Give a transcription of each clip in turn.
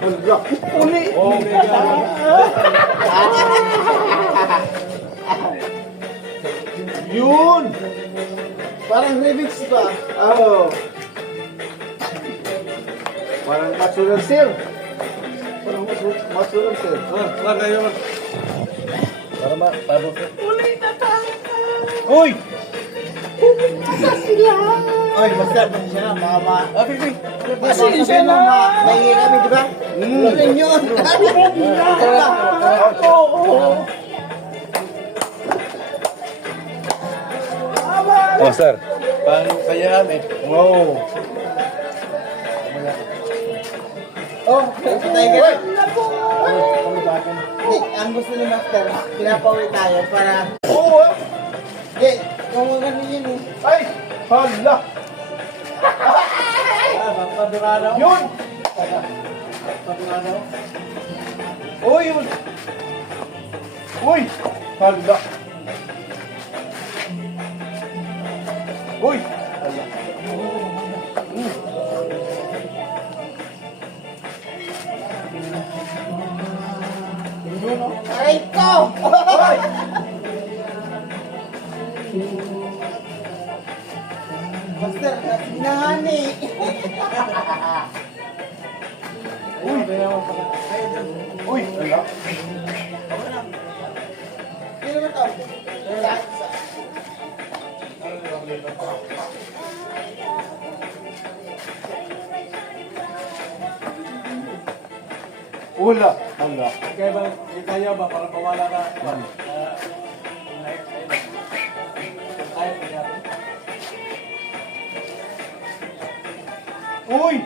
Hala. Uli. Oh, Yun. Parang remix ba? Oo. Parang Matsuran Sir. Parang Matsu- Matsuran Sir. Ah, wala yun. Para ma, para Uli na tayo. Uy! Ay, basta pa siya na, mga ma... Ah, Pipi! Pasensya na. Mahingi kami, di ba? Mm. Yun. Oo. Oh, sir. Paano kayaan eh? Wow. Oh. Hindi, ang gusto ni Master, pinapauwi tayo para... Kung ano yun eh. Ay! Hala! Ah, papadurado. Yun! Papadurado. Uy! yun! Uy! Hala! Uy! Hala! Aray ko! Master, sinahani. Uy! Uy! Hala! Sino ba to? Ula! Hala! Kaya ba, kaya ba para mawala ka? Hmm. Uy!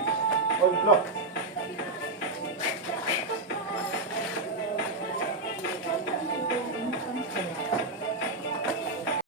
Hala!